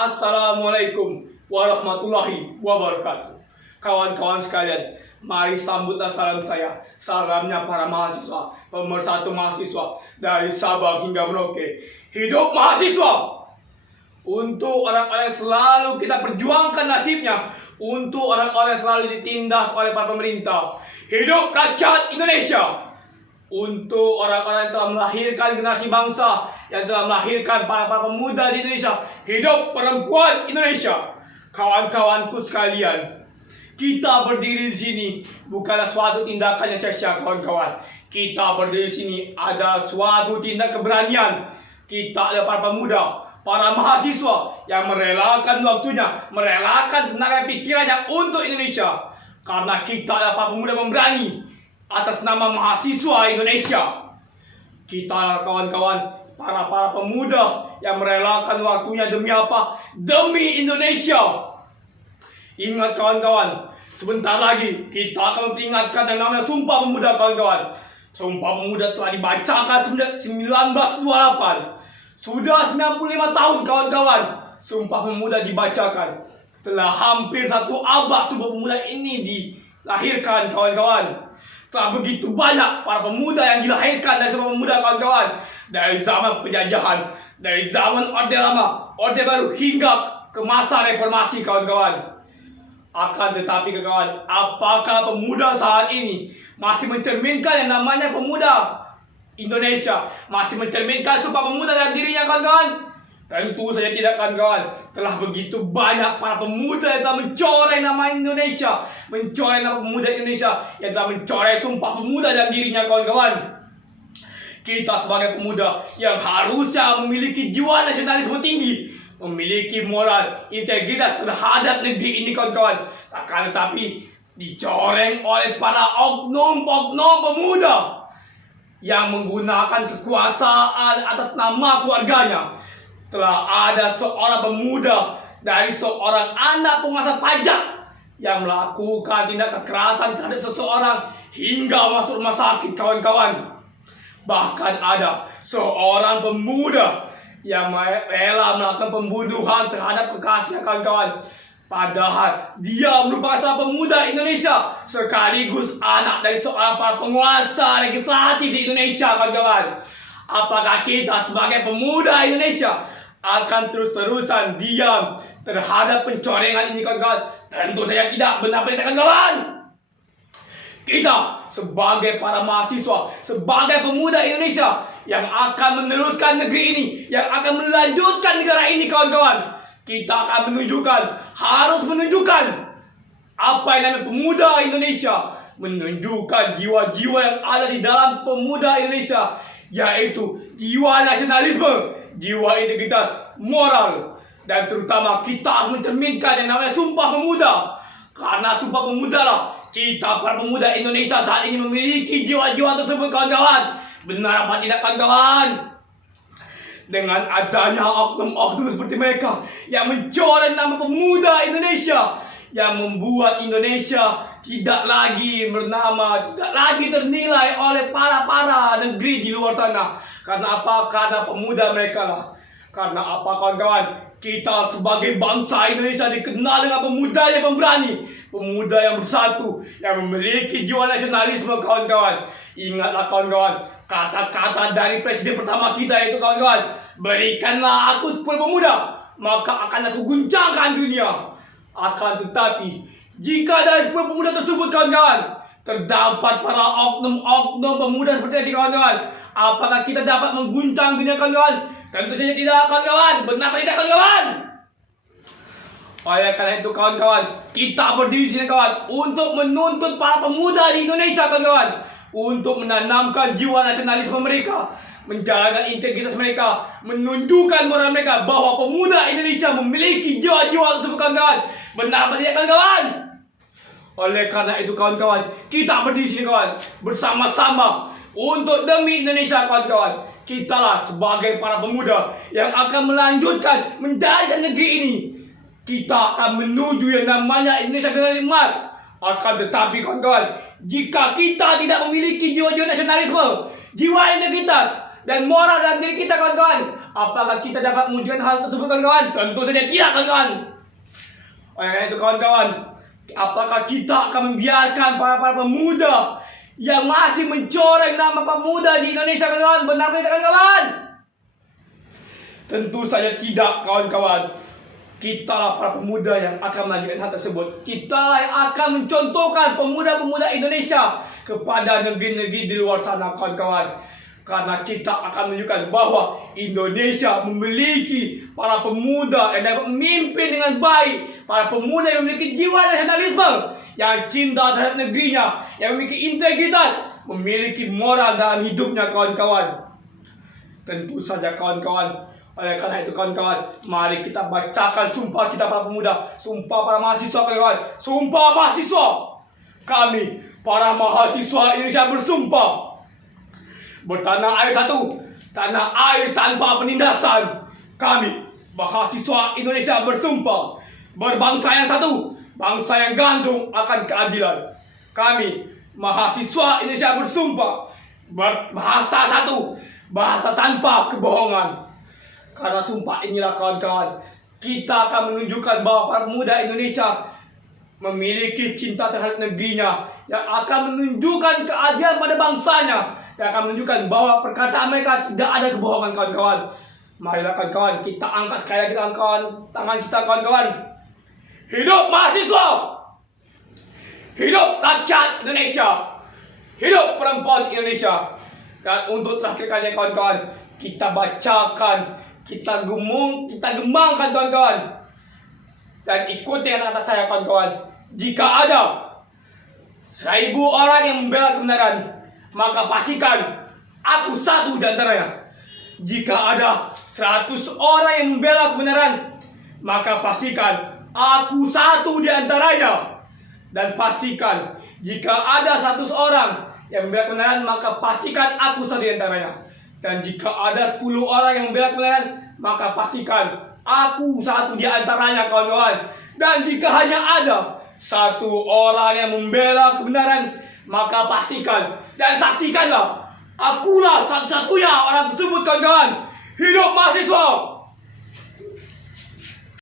Assalamualaikum warahmatullahi wabarakatuh. Kawan-kawan sekalian, mari sambutlah salam saya, salamnya para mahasiswa, pemersatu mahasiswa dari Sabang hingga Merauke. Hidup mahasiswa! Untuk orang-orang yang selalu kita perjuangkan nasibnya, untuk orang-orang yang selalu ditindas oleh para pemerintah. Hidup rakyat Indonesia! Untuk orang-orang yang telah melahirkan generasi bangsa, yang telah melahirkan para pemuda di Indonesia. Hidup perempuan Indonesia. Kawan-kawanku sekalian, kita berdiri di sini bukanlah suatu tindakan yang sia-sia, kawan-kawan. Kita berdiri di sini ada suatu tindak keberanian. Kita adalah para pemuda, para mahasiswa yang merelakan waktunya, merelakan tenaga pikirannya untuk Indonesia. Karena kita adalah para pemuda pemberani atas nama mahasiswa Indonesia. Kita kawan-kawan, para pemuda yang merelakan waktunya demi apa? Demi Indonesia. Ingat kawan-kawan, sebentar lagi kita akan memperingatkan yang namanya Sumpah Pemuda, kawan-kawan. Sumpah Pemuda telah dibacakan sejak 1928. Sudah 95 tahun, kawan-kawan. Sumpah Pemuda dibacakan. Telah hampir 1 abad Sumpah Pemuda ini dilahirkan, kawan-kawan. Telah begitu banyak para pemuda yang dilahirkan dari Sumpah Pemuda, kawan-kawan. Dari zaman penjajahan, dari zaman Orde Lama, Orde Baru, hingga ke masa reformasi, kawan-kawan. Akan tetapi, kawan, apakah pemuda saat ini masih mencerminkan yang namanya pemuda Indonesia? Masih mencerminkan Sumpah Pemuda dalam dirinya, kawan-kawan? Tentu saja tidak, kawan-kawan. Telah begitu banyak para pemuda yang telah mencoreng nama Indonesia, mencoreng nama pemuda Indonesia, yang telah mencoreng Sumpah Pemuda dalam dirinya, kawan-kawan. Kita sebagai pemuda yang harusnya memiliki jiwa nasionalisme tinggi, memiliki moral, integritas terhadap negeri ini, kawan-kawan. Akan tetapi dicoreng oleh para oknum-oknum pemuda yang menggunakan kekuasaan atas nama keluarganya. Telah ada seorang pemuda dari seorang anak penguasa pajak yang melakukan tindak kekerasan terhadap seseorang hingga masuk rumah sakit, kawan-kawan. Bahkan ada seorang pemuda yang rela melakukan pembunuhan terhadap kekasihnya, kawan-kawan. Padahal dia merupakan seorang pemuda Indonesia sekaligus anak dari seorang para penguasa legislatif di Indonesia, kawan-kawan. Apakah kita sebagai pemuda Indonesia akan terus-terusan diam terhadap pencorengan ini, kawan-kawan? Tentu saja tidak, benar-benar, kawan-kawan. Kita sebagai para mahasiswa, sebagai pemuda Indonesia yang akan meneruskan negeri ini, yang akan melanjutkan negara ini, kawan-kawan, kita akan harus menunjukkan apa yang namanya pemuda Indonesia, menunjukkan jiwa-jiwa yang ada di dalam pemuda Indonesia, yaitu jiwa nasionalisme, jiwa integritas, moral, dan terutama kita harus mencerminkan yang namanya Sumpah Pemuda. Karena Sumpah Pemuda lah kita para pemuda Indonesia saat ini memiliki jiwa-jiwa tersebut, kawan-kawan. Benar apa tidak, kawan-kawan? Dengan adanya oknum-oknum seperti mereka yang mencoreng nama pemuda Indonesia, yang membuat Indonesia tidak lagi bernama, tidak lagi ternilai oleh para negeri di luar sana. Karena apa? Karena pemuda mereka lah. Karena apa, kawan-kawan? Kita sebagai bangsa Indonesia dikenal dengan pemuda yang pemberani, pemuda yang bersatu, yang memiliki jiwa nasionalisme, kawan-kawan. Ingatlah, kawan-kawan, kata-kata dari presiden pertama kita itu, kawan-kawan, berikanlah aku 10 pemuda, maka akan aku guncangkan dunia. Akan tetapi jika dari 10 pemuda tersebut, kawan-kawan, terdapat para oknum-oknum pemuda seperti ini, kawan-kawan, apakah kita dapat mengguncang dunia, kawan-kawan? Tentu saja tidak, kawan-kawan. Benar tidak, kawan-kawan? Oleh karena itu, kawan-kawan, kita berdiri di sini, kawan, untuk menuntut para pemuda di Indonesia, kawan-kawan, untuk menanamkan jiwa nasionalisme mereka, menjaga integritas mereka, menunjukkan moral mereka bahwa pemuda Indonesia memiliki jiwa-jiwa tersebut, kawan-kawan. Benar apa tidak, kawan-kawan? Oleh karena itu, kawan-kawan, kita berdiri di sini, kawan, bersama-sama untuk demi Indonesia, kawan-kawan. Kitalah sebagai para pemuda yang akan melanjutkan menjadikan negeri ini. Kita akan menuju yang namanya Indonesia Generasi Emas. Akan tetapi, kawan-kawan, jika kita tidak memiliki jiwa-jiwa nasionalisme, jiwa integritas, dan moral dalam diri kita, kawan-kawan. Apakah kita dapat mewujudkan hal tersebut, kawan-kawan? Tentu saja tidak, kawan-kawan. Oleh karena itu, kawan-kawan, apakah kita akan membiarkan para pemuda yang masih mencoreng nama pemuda di Indonesia, kawan-kawan, benar-benar, kawan-kawan? Tentu saja tidak, kawan-kawan. Kitalah para pemuda yang akan melanjutkan hal tersebut. Kitalah yang akan mencontohkan pemuda-pemuda Indonesia kepada negeri-negeri di luar sana, kawan-kawan. Karena kita akan menunjukkan bahwa Indonesia memiliki para pemuda yang dapat memimpin dengan baik. Para pemuda yang memiliki jiwa nasionalisme, yang cinta terhadap negerinya, yang memiliki integritas, memiliki moral dalam hidupnya, kawan-kawan. Tentu saja, kawan-kawan. Oleh karena itu, kawan-kawan, mari kita bacakan sumpah kita para pemuda, sumpah para mahasiswa, kawan-kawan. Sumpah mahasiswa. Kami, para mahasiswa Indonesia, bersumpah bertanah air satu, tanah air tanpa penindasan. Kami, mahasiswa Indonesia, bersumpah berbangsa yang satu, bangsa yang gantung akan keadilan. Kami, mahasiswa Indonesia, bersumpah berbahasa satu, bahasa tanpa kebohongan. Karena sumpah inilah, kawan-kawan, kita akan menunjukkan bahwa para pemuda Indonesia memiliki cinta terhadap negerinya, yang akan menunjukkan keadilan pada bangsanya, yang akan menunjukkan bahwa perkataan mereka tidak ada kebohongan, kawan-kawan. Marilah, kawan-kawan, kita angkat sekali lagi tangan kita, kawan-kawan. Hidup mahasiswa! Hidup rakyat Indonesia! Hidup perempuan Indonesia! Dan untuk terakhir kalinya, kawan-kawan, kita bacakan, kita gemangkan, kawan-kawan. Dan ikuti kata saya, kawan-kawan. Jika ada 1000 orang yang membela kebenaran, maka pastikan aku satu di antaranya. Jika ada 100 orang yang membela kebenaran, maka pastikan aku satu di antaranya. Dan pastikan jika ada 100 orang yang membela kebenaran, maka pastikan aku satu di antaranya. Dan jika ada 10 orang yang membela kebenaran, maka pastikan aku satu di antaranya, kawan-kawan. Dan jika hanya ada 1 orang yang membela kebenaran, maka pastikan dan saksikanlah akulah satu-satunya orang tersebut, kawan-kawan. Hidup mahasiswa!